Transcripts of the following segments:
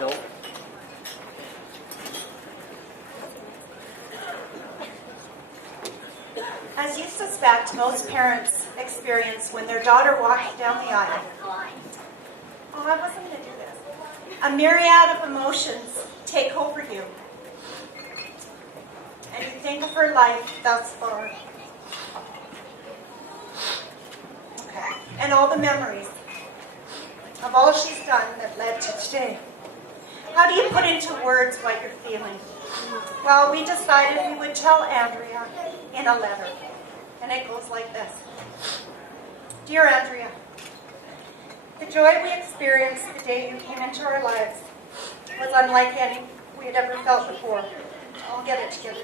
Bill? As you suspect, most parents experience when their daughter walks down the aisle. Oh, I wasn't going to do this. A myriad of emotions take over you. And you think of her life thus far. Okay. And all the memories of all she's done that led to today. How do you put into words what you're feeling? Well, we decided we would tell Andrea in a letter. And it goes like this. Dear Andrea, the joy we experienced the day you came into our lives was unlike any we had ever felt before. I'll get it together.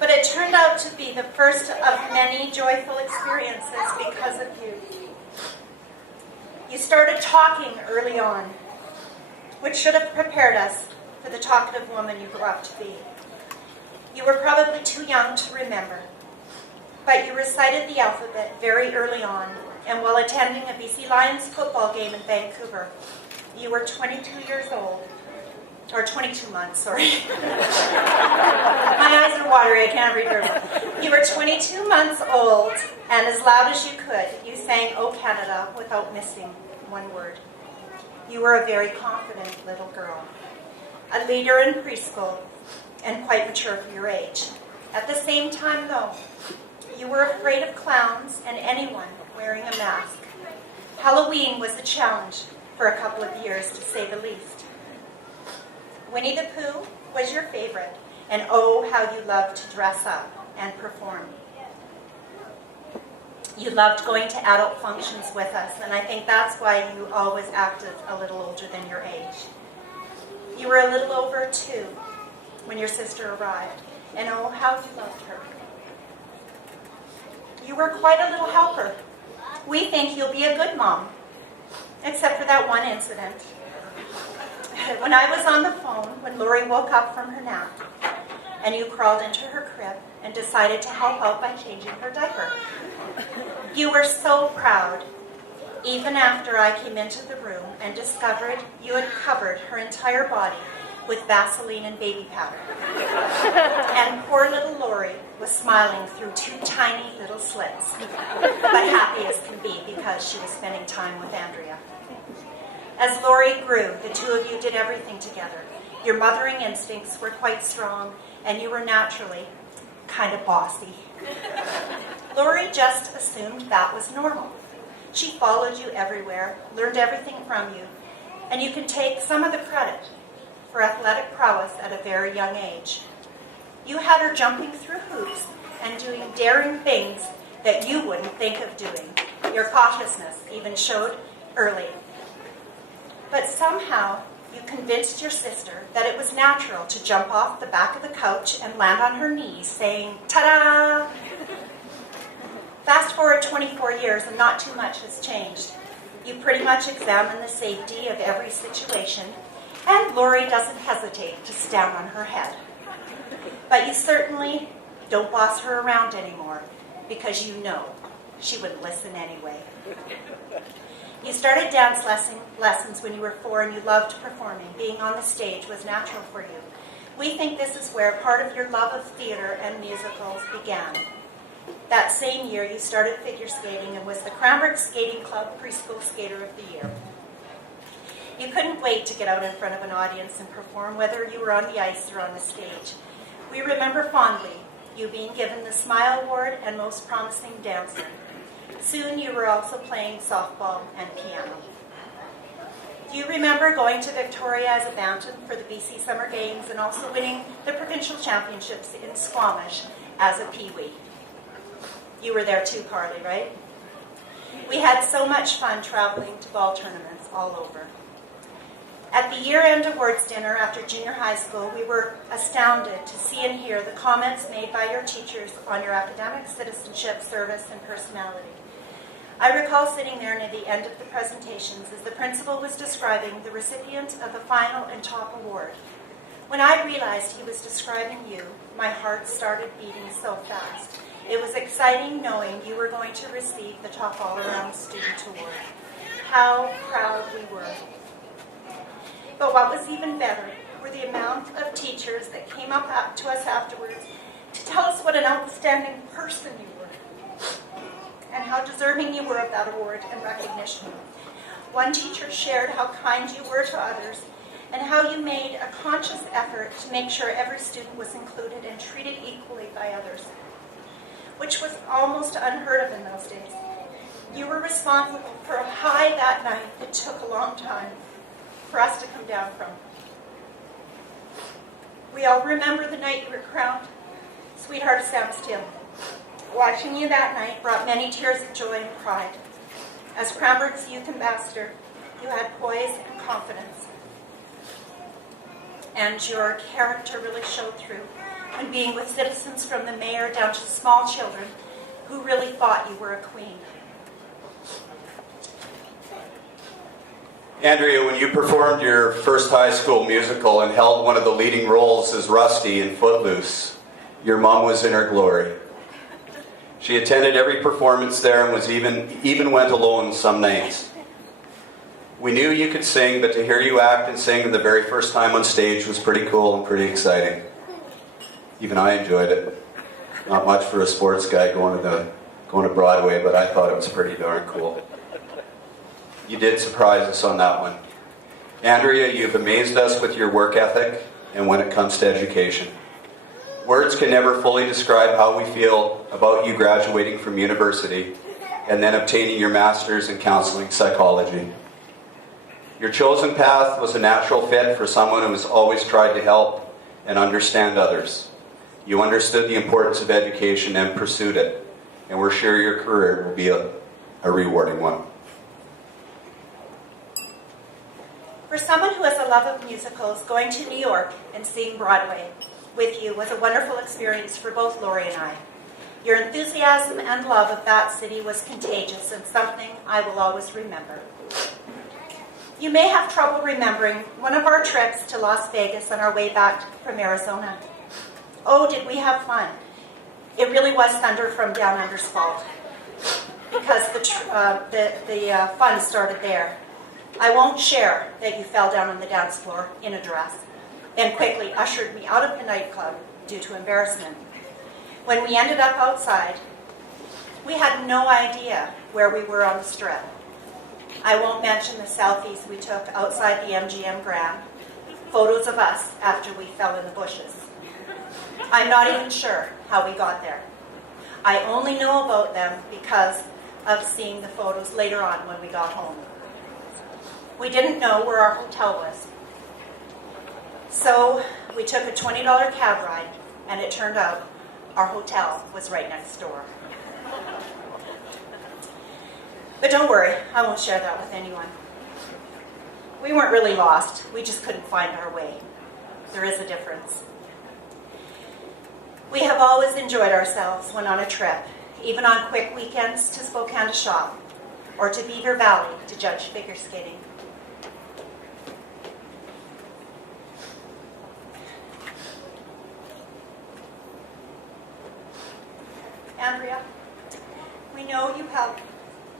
But it turned out to be the first of many joyful experiences because of you. You started talking early on, which should have prepared us for the talkative woman you grew up to be. You were probably too young to remember, but you recited the alphabet very early on, and while attending a BC Lions football game in Vancouver. You were 22 years old, or 22 months, sorry. My eyes are watery, I can't read her. You were 22 months old, and as loud as you could, you sang "O Canada" without missing one word. You were a very confident little girl, a leader in preschool, and quite mature for your age. At the same time, though, you were afraid of clowns and anyone wearing a mask. Halloween was a challenge for a couple of years, to say the least. Winnie the Pooh was your favorite, and oh, how you loved to dress up and perform. You loved going to adult functions with us, and I think that's why you always acted a little older than your age. You were a little over 2 when your sister arrived, and oh, how you loved her. You were quite a little helper. We think you'll be a good mom, except for that one incident. When I was on the phone, when Lori woke up from her nap, and you crawled into her crib and decided to help out by changing her diaper. You were so proud, even after I came into the room and discovered you had covered her entire body with Vaseline and baby powder. And poor little Lori was smiling through 2 tiny little slits, but happy as can be because she was spending time with Andrea. As Lori grew, the 2 of you did everything together. Your mothering instincts were quite strong, and you were naturally kind of bossy. Lori just assumed that was normal. She followed you everywhere, learned everything from you, and you can take some of the credit for athletic prowess at a very young age. You had her jumping through hoops and doing daring things that you wouldn't think of doing. Your cautiousness even showed early. But somehow, you convinced your sister that it was natural to jump off the back of the couch and land on her knees, saying, "Ta-da!" Fast forward 24 years, and not too much has changed. You pretty much examine the safety of every situation, and Lori doesn't hesitate to stand on her head. But you certainly don't boss her around anymore, because you know she wouldn't listen anyway. You started dance lessons when you were 4, and you loved performing. Being on the stage was natural for you. We think this is where part of your love of theater and musicals began. That same year, you started figure skating and was the Cranbrook Skating Club Preschool Skater of the Year. You couldn't wait to get out in front of an audience and perform, whether you were on the ice or on the stage. We remember fondly you being given the Smile Award and Most Promising Dancer. Soon you were also playing softball and piano. Do you remember going to Victoria as a bantam for the BC Summer Games and also winning the provincial championships in Squamish as a peewee? You were there too, Carly, right? We had so much fun traveling to ball tournaments all over. At the year-end awards dinner after junior high school, we were astounded to see and hear the comments made by your teachers on your academic, citizenship, service, and personality. I recall sitting there near the end of the presentations as the principal was describing the recipient of the final and top award. When I realized he was describing you, my heart started beating so fast. It was exciting knowing you were going to receive the top all-around student award. How proud we were. But what was even better were the amount of teachers that came up to us afterwards to tell us what an outstanding person you were and how deserving you were of that award and recognition. One teacher shared how kind you were to others and how you made a conscious effort to make sure every student was included and treated equally by others, which was almost unheard of in those days. You were responsible for a high that night that took a long time for us to come down from. We all remember the night you were crowned Sweetheart of Sam Steele. Watching you that night brought many tears of joy and pride. As Cranbrook's youth ambassador, you had poise and confidence. And your character really showed through when being with citizens from the mayor down to small children who really thought you were a queen. Andrea, when you performed your first high school musical and held one of the leading roles as Rusty in Footloose, your mom was in her glory. She attended every performance there and was even went alone some nights. We knew you could sing, but to hear you act and sing the very first time on stage was pretty cool and pretty exciting. Even I enjoyed it. Not much for a sports guy going to Broadway, but I thought it was pretty darn cool. You did surprise us on that one. Andrea, you've amazed us with your work ethic and when it comes to education. Words can never fully describe how we feel about you graduating from university and then obtaining your master's in counseling psychology. Your chosen path was a natural fit for someone who has always tried to help and understand others. You understood the importance of education and pursued it, and we're sure your career will be a rewarding one. For someone who has a love of musicals, going to New York and seeing Broadway with you was a wonderful experience for both Lori and I. Your enthusiasm and love of that city was contagious and something I will always remember. You may have trouble remembering one of our trips to Las Vegas on our way back from Arizona. Oh, did we have fun. It really was thunder from down under's fault because the fun started there. I won't share that you fell down on the dance floor in a dress, then quickly ushered me out of the nightclub due to embarrassment. When we ended up outside, we had no idea where we were on the strip. I won't mention the selfies we took outside the MGM Grand, photos of us after we fell in the bushes. I'm not even sure how we got there. I only know about them because of seeing the photos later on when we got home. We didn't know where our hotel was. So we took a $20 cab ride, and it turned out our hotel was right next door. But don't worry, I won't share that with anyone. We weren't really lost, we just couldn't find our way. There is a difference. We have always enjoyed ourselves when on a trip, even on quick weekends to Spokane to shop, or to Beaver Valley to judge figure skating. Andrea, we know you have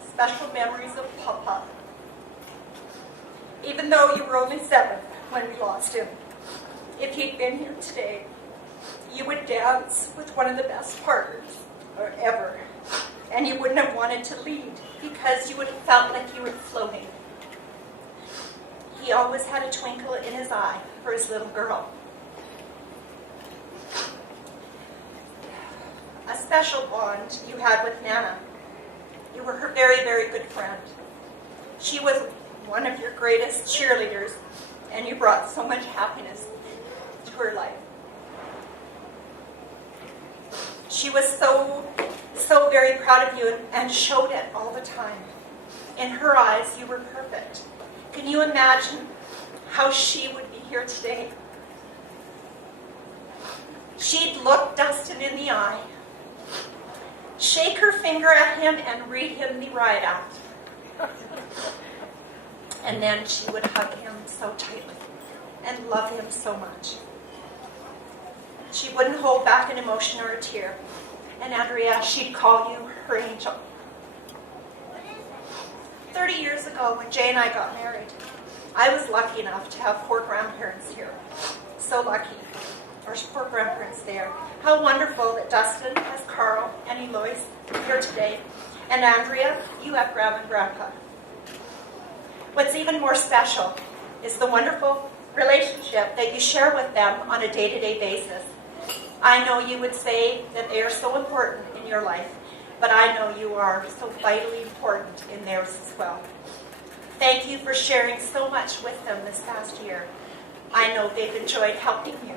special memories of Papa. Even though you were only 7 when we lost him, if he'd been here today, you would dance with one of the best partners ever, and you wouldn't have wanted to lead because you would have felt like you were floating. He always had a twinkle in his eye for his little girl. A special bond you had with Nana. You were her very, very good friend. She was one of your greatest cheerleaders, and you brought so much happiness to her life. She was so very proud of you and showed it all the time. In her eyes, you were perfect. Can you imagine how she would be here today? She'd look Dustin in the eye, shake her finger at him and read him the riot act. And then she would hug him so tightly and love him so much. She wouldn't hold back an emotion or a tear. And Andrea, she'd call you her angel. 30 years ago, when Jay and I got married, I was lucky enough to have 4 grandparents here. So lucky. Or 4 grandparents there. How wonderful that Dustin has Carl and Eloise here today. And Andrea, you have Grandma and Grandpa. What's even more special is the wonderful relationship that you share with them on a day-to-day basis. I know you would say that they are so important in your life, but I know you are so vitally important in theirs as well. Thank you for sharing so much with them this past year. I know they've enjoyed helping you.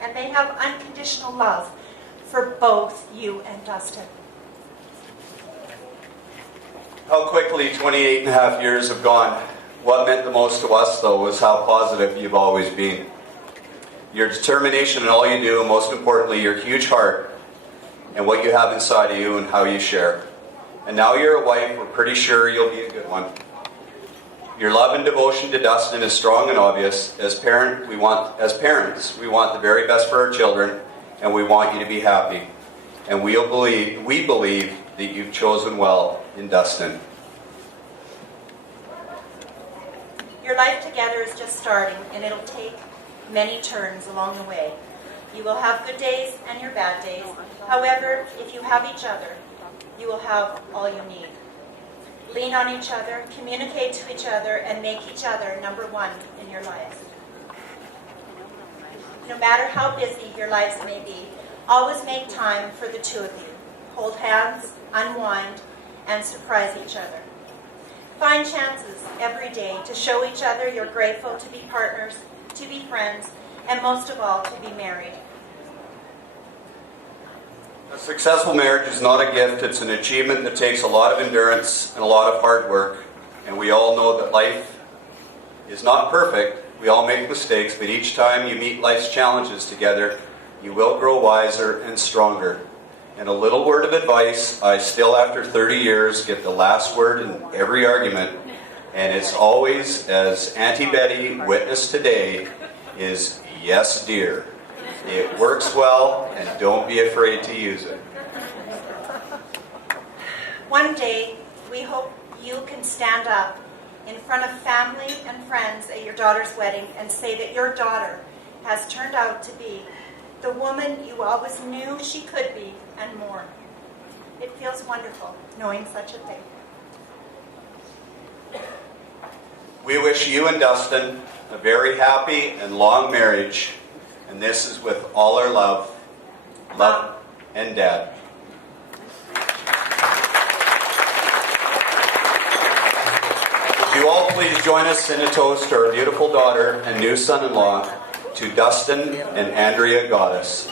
And they have unconditional love for both you and Dustin. How quickly 28 and a half years have gone. What meant the most to us, though, was how positive you've always been. Your determination in all you do, and most importantly, your huge heart and what you have inside of you and how you share. And now you're a wife, we're pretty sure you'll be a good one. Your love and devotion to Dustin is strong and obvious. As parents, we want the very best for our children, and we want you to be happy. And we believe that you've chosen well in Dustin. Your life together is just starting, and it'll take many turns along the way. You will have good days and your bad days. However, if you have each other, you will have all you need. Lean on each other, communicate to each other, and make each other number one in your lives. No matter how busy your lives may be, always make time for the two of you. Hold hands, unwind, and surprise each other. Find chances every day to show each other you're grateful to be partners, to be friends, and most of all, to be married. A successful marriage is not a gift, it's an achievement that takes a lot of endurance and a lot of hard work. And we all know that life is not perfect. We all make mistakes, but each time you meet life's challenges together, you will grow wiser and stronger. And a little word of advice, I still after 30 years get the last word in every argument. And it's always, as Auntie Betty witnessed today, is yes, dear. It works well, and don't be afraid to use it. One day, we hope you can stand up in front of family and friends at your daughter's wedding and say that your daughter has turned out to be the woman you always knew she could be and more. It feels wonderful knowing such a thing. We wish you and Dustin a very happy and long marriage, and this is with all our love, and Dad. Would you all please join us in a toast to our beautiful daughter and new son-in-law, to Dustin and Andrea Goddess.